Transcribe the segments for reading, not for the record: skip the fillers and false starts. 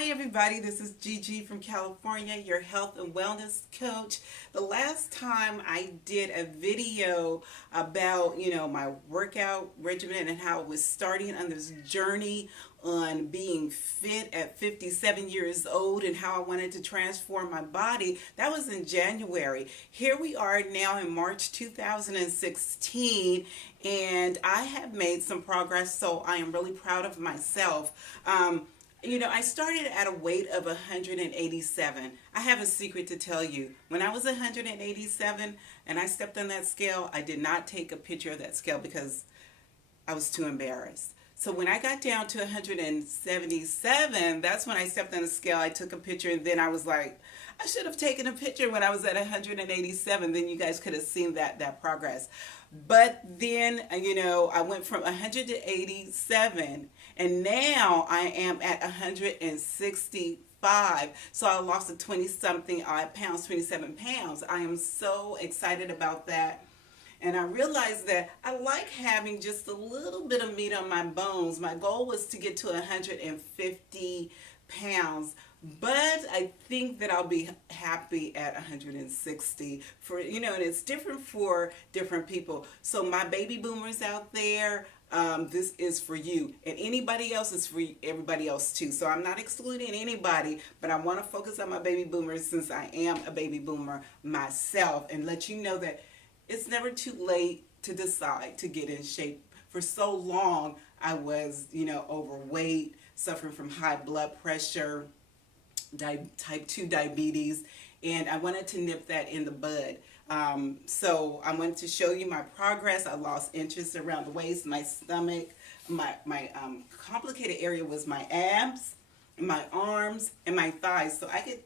Hi everybody, this is Gigi from California, your health and wellness coach. The last time I did a video about, my workout regimen and how I was starting on this journey on being fit at 57 years old and how I wanted to transform my body. That was in January. Here we are now in March 2016, and I have made some progress, so I am really proud of myself. I started at a weight of 187. I have a secret to tell you. When I was 187 and I stepped on that scale, I did not take a picture of that scale because I was too embarrassed. So when I got down to 177, that's when I stepped on the scale. I took a picture, and then I was like, I should have taken a picture when I was at 187. Then you guys could have seen that progress. But then, I went from 187, and now I am at 165. So I lost a 20-something pounds, 27 pounds. I am so excited about that. And I realized that I like having just a little bit of meat on my bones. My goal was to get to 150 pounds, but I think that I'll be happy at 160 and it's different for different people. So my baby boomers out there, this is for you, and anybody else is for everybody else too. So I'm not excluding anybody, but I want to focus on my baby boomers since I am a baby boomer myself, and let you know that it's never too late to decide to get in shape. For so long, I was, overweight, suffering from high blood pressure, type 2 diabetes, and I wanted to nip that in the bud. So I wanted to show you my progress. I lost inches around the waist, my stomach. My complicated area was my abs, my arms, and my thighs. So I could,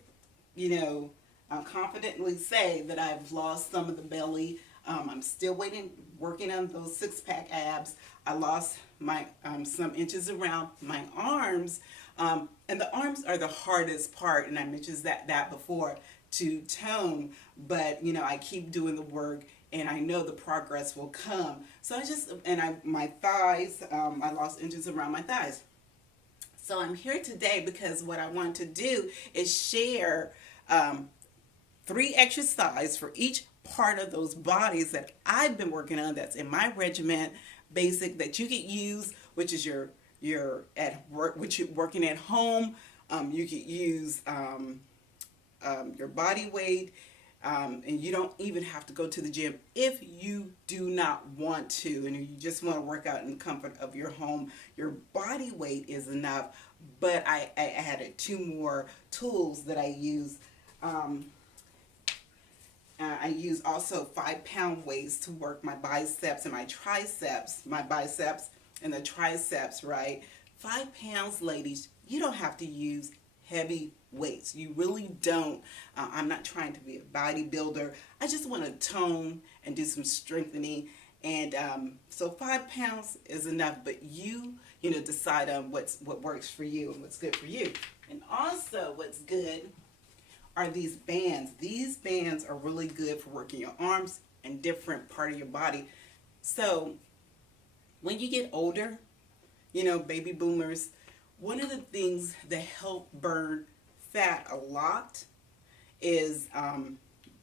confidently say that I've lost some of the belly. I'm still working on those six-pack abs. I lost my some inches around my arms, and the arms are the hardest part, and I mentioned that before, to tone. But I keep doing the work, and I know the progress will come. So my thighs, I lost inches around my thighs. So I'm here today because what I want to do is share 3 exercises for each part of those bodies that I've been working on, that's in my regiment basic, that you could use, which is your at work, which you're working at home. You could use your body weight, and you don't even have to go to the gym if you do not want to, and you just want to work out in the comfort of your home. Your body weight is enough, but I added 2 more tools that I use. I use also 5-pound weights to work my biceps and my triceps, my biceps and the triceps, right? 5 pounds, ladies, you don't have to use heavy weights. You really don't. I'm not trying to be a bodybuilder. I just want to tone and do some strengthening. And so 5 pounds is enough, but you decide on what works for you and what's good for you. And also what's good are these bands. These bands are really good for working your arms and different part of your body. So when you get older, baby boomers, one of the things that help burn fat a lot is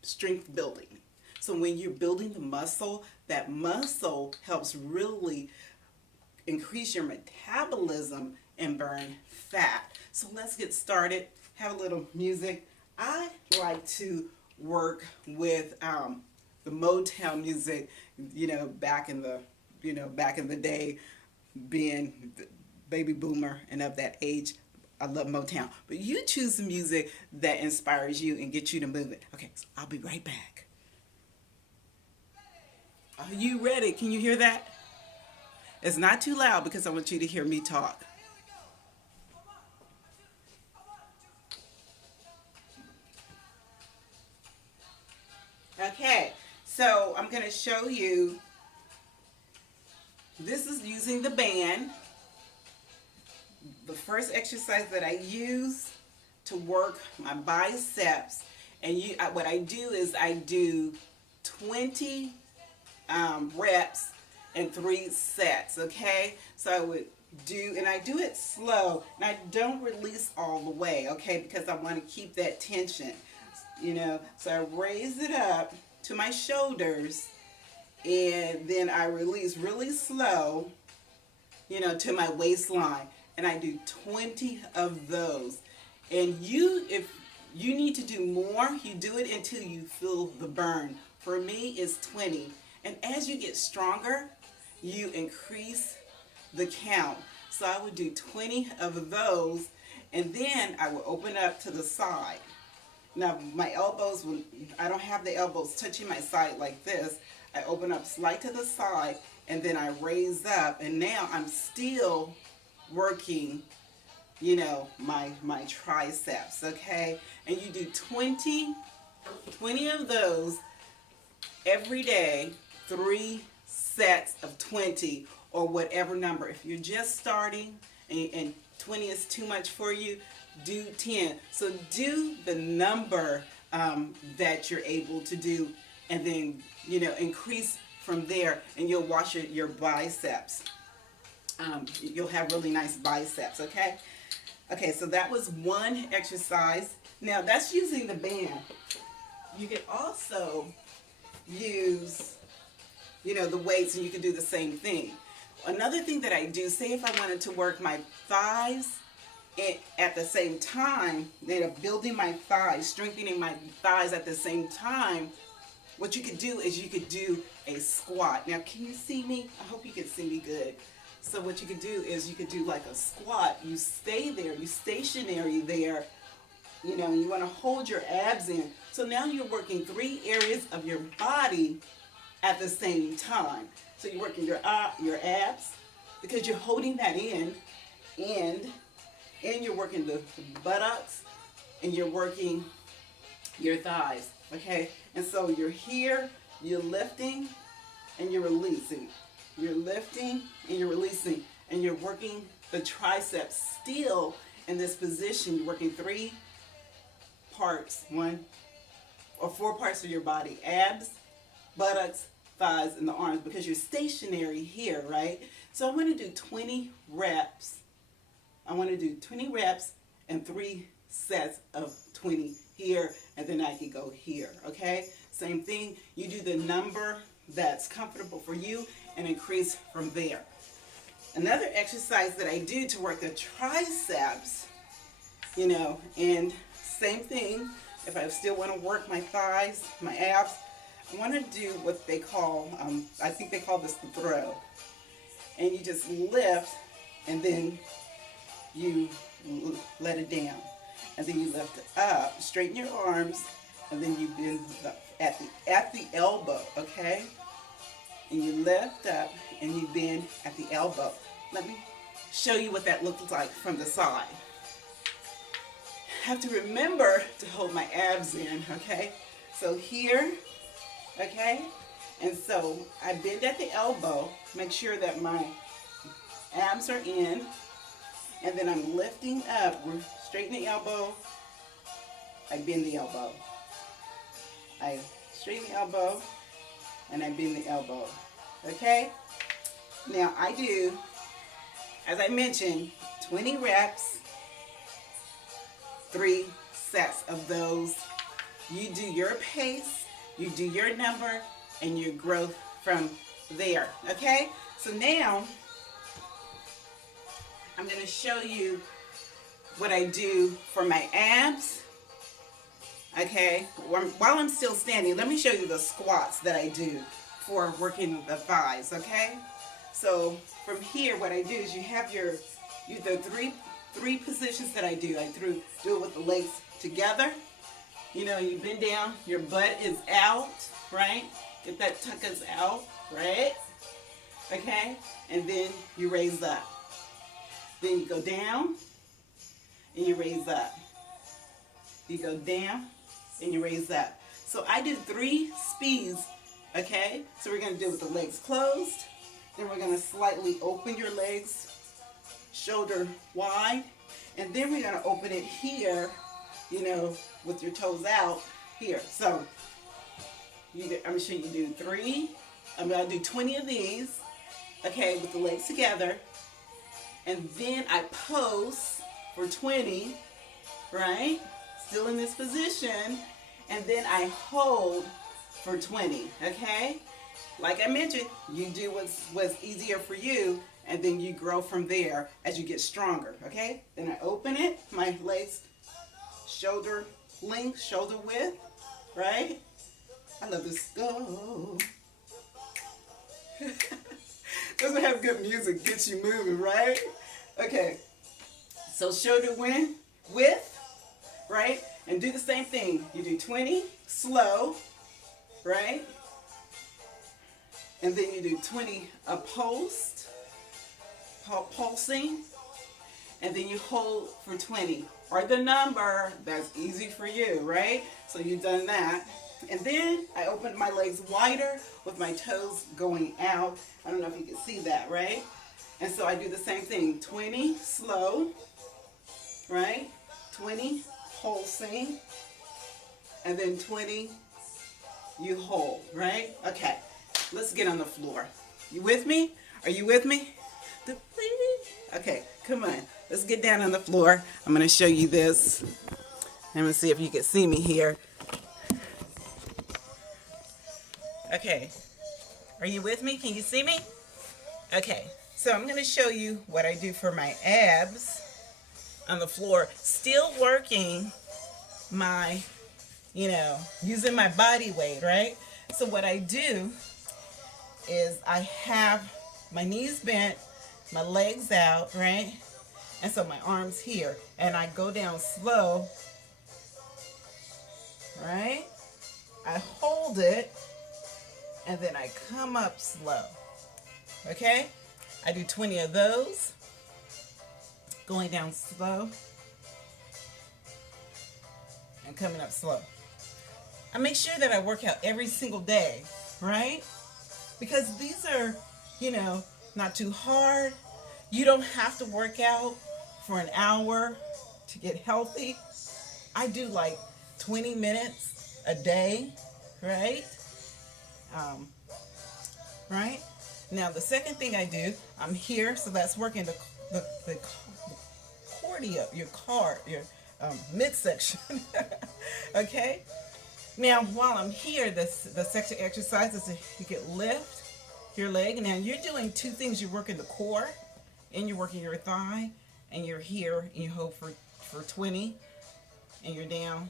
strength building. So when you're building the muscle, that muscle helps really increase your metabolism and burn fat. So let's get started. Have a little music. I like to work with the Motown music, back in the day, being baby boomer and of that age. I love Motown. But you choose the music that inspires you and gets you to move it. Okay, so I'll be right back. Are you ready? Can you hear that? It's not too loud because I want you to hear me talk. Okay, so I'm going to show you, this is using the band. The first exercise that I use to work my biceps, and what I do is I do 20 reps and 3 sets, okay? So I would and I do it slow, and I don't release all the way, okay, because I want to keep that tension, so I raise it up to my shoulders, and then I release really slow, to my waistline, and I do 20 of those. And if you need to do more, you do it until you feel the burn. For me, it's 20. And as you get stronger, you increase the count. So I would do 20 of those, and then I will open up to the side. Now my elbows, I don't have the elbows touching my side like this. I open up slight to the side, and then I raise up, and now I'm still working, my triceps, okay? And you do 20 of those every day, 3 sets of 20, or whatever number. If you're just starting and 20 is too much for you, do 10. So do the number that you're able to do, and then increase from there, and you'll watch your biceps. You'll have really nice biceps, okay? Okay, so that was one exercise. Now that's using the band. You can also use, the weights, and you can do the same thing. Another thing that I do, say if I wanted to work my thighs at the same time, building my thighs, strengthening my thighs at the same time, what you could do is you could do a squat. Now, can you see me? I hope you can see me good. So what you could do is you could do like a squat. You stay there, you stationary there, and you want to hold your abs in. So now you're working 3 areas of your body at the same time. So you're working your abs, because you're holding that in, and you're working the buttocks, and you're working your thighs, okay? And so you're here, you're lifting, and you're releasing. You're lifting, and you're releasing, and you're working the triceps still in this position. You're working 3 parts, 1 or 4 parts of your body: abs, buttocks, thighs, and the arms, because you're stationary here, right? So I want to do 20 reps. I want to do 20 reps and 3 sets of 20 here, and then I can go here, okay? Same thing, you do the number that's comfortable for you and increase from there. Another exercise that I do to work the triceps, and same thing, if I still want to work my thighs, my abs, I want to do what they call, I think they call this the throw. And you just lift, and then you let it down. And then you lift it up, straighten your arms, and then you bend at the elbow, okay? And you lift up, and you bend at the elbow. Let me show you what that looks like from the side. I have to remember to hold my abs in, okay? So here, okay? And so I bend at the elbow, make sure that my abs are in, and then I'm lifting up. We're straightening the elbow, I bend the elbow. I straighten the elbow, and I bend the elbow, okay? Now I do, as I mentioned, 20 reps, 3 sets of those. You do your pace, you do your number, and your growth from there, okay? So now, I'm going to show you what I do for my abs, okay? While I'm still standing, let me show you the squats that I do for working the thighs, okay? So from here, what I do is you have the three positions that I do. I do it with the legs together. You bend down, your butt is out, right? Get that tuckers out, right? Okay? And then you raise up. Then you go down, and you raise up. You go down, and you raise up. So I do 3 speeds, okay? So we're going to do it with the legs closed. Then we're going to slightly open your legs, shoulder wide. And then we're going to open it here, with your toes out here. So I'm going to show you do 3. I'm going to do 20 of these, okay, with the legs together. and then I pose for 20, right? Still in this position, and then I hold for 20, okay? Like I mentioned, you do what's easier for you, and then you grow from there as you get stronger, okay? Then I open it, my legs shoulder length, shoulder width, right? I love this. Go. Doesn't have good music, gets you moving, right? Okay, so shoulder width, right? And do the same thing. You do 20, slow, right? And then you do 20 pulsing, and then you hold for 20, or the number that's easy for you, right? So you've done that. And then I open my legs wider with my toes going out. I don't know if you can see that, right? And so I do the same thing, 20 slow, right? 20 pulsing, and then 20 you hold, right? Okay, let's get on the floor. You with me? Are you with me? Okay, come on. Let's get down on the floor. I'm going to show you this. I'm going to see if you can see me here. Okay, are you with me? Can you see me? Okay, so I'm going to show you what I do for my abs on the floor. Still working my, using my body weight, right? So what I do is I have my knees bent, my legs out, right? And so my arms here. And I go down slow, right? I hold it, and then I come up slow, okay? I do 20 of those, going down slow, and coming up slow. I make sure that I work out every single day, right? Because these are, not too hard. You don't have to work out for an hour to get healthy. I do like 20 minutes a day, right? Right? Now, the second thing I do, I'm here, so that's working the cordia, your midsection, okay? Now, while I'm here, the section exercise is you can lift your leg. Now, you're doing two things. You're working the core, and you're working your thigh, and you're here, and you hold for 20, and you're down,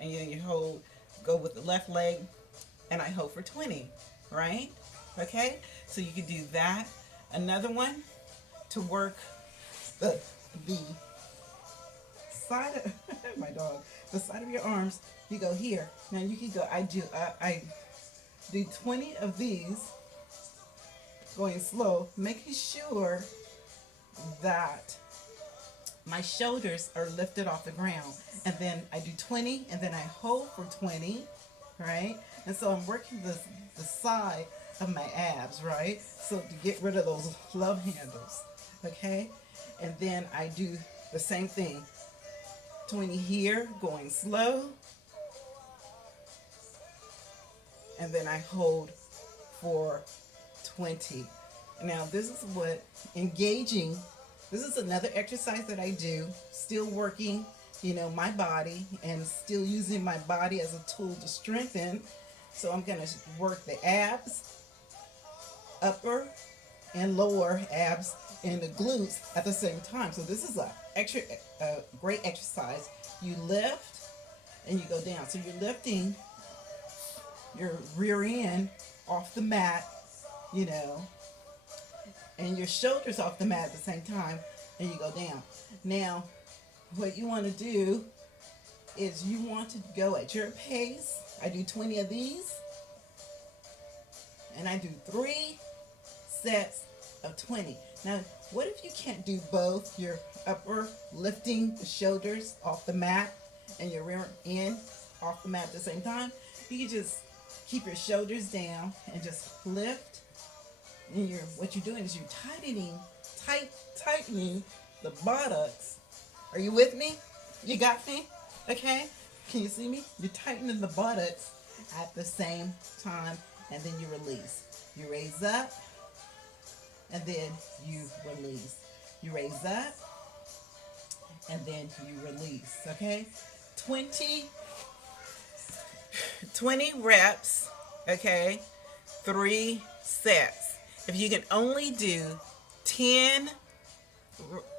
and then you hold, go with the left leg, and I hold for 20, right? Okay? So you can do that. Another one, to work the side of, my dog, the side of your arms, you go here. Now you can go, I do 20 of these, going slow, making sure that my shoulders are lifted off the ground. And then I do 20, and then I hold for 20, right? And so I'm working the side of my abs, right? So to get rid of those love handles, okay? And then I do the same thing. 20 here, going slow. And then I hold for 20. Now this is what engaging, this is another exercise that I do, still working, my body, and still using my body as a tool to strengthen. So I'm going to work the abs, upper and lower abs, and the glutes at the same time. So this is a great exercise. You lift and you go down. So you're lifting your rear end off the mat, and your shoulders off the mat at the same time, and you go down. Now, what you want to do is you want to go at your pace. I do 20 of these, and I do 3 sets of 20. Now, what if you can't do both? Your upper, lifting the shoulders off the mat, and your rear end off the mat at the same time? You can just keep your shoulders down and just lift. And what you're doing is you're tightening the buttocks. Are you with me? You got me? Okay? Can you see me? You're tightening the buttocks at the same time, and then you release. You raise up, and then you release. You raise up and then you release, okay? 20, 20 reps, okay? 3 sets. If you can only do 10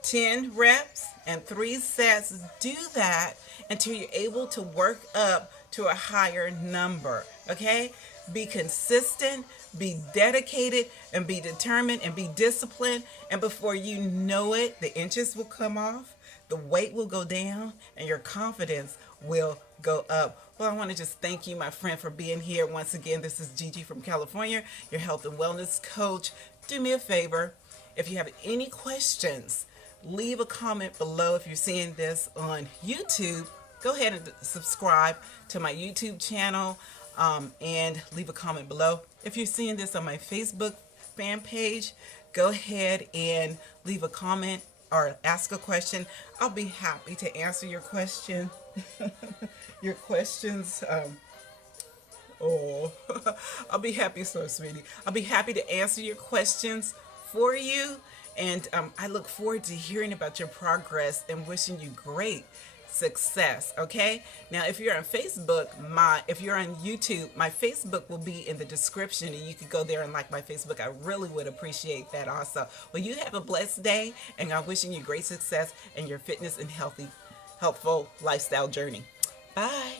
10 reps and 3 sets, do that until you're able to work up to a higher number. Okay? Be consistent, be dedicated, and be determined and be disciplined. And before you know it, the inches will come off, the weight will go down, and your confidence will go up. Well, I want to just thank you, my friend, for being here once again. This is Gigi from California, your health and wellness coach. Do me a favor. If you have any questions, leave a comment below. If you're seeing this on YouTube, go ahead and subscribe to my YouTube channel and leave a comment below. If you're seeing this on my Facebook fan page, go ahead and leave a comment or ask a question. I'll be happy to answer your question. Your questions. Oh, I'll be happy, so sweetie. I'll be happy to answer your questions for you. And I look forward to hearing about your progress and wishing you great success. Okay. Now, if you're on Facebook, if you're on YouTube, my Facebook will be in the description, and you could go there and like my Facebook. I really would appreciate that also. Well, you have a blessed day, and I'm wishing you great success in your fitness and helpful lifestyle journey. Bye.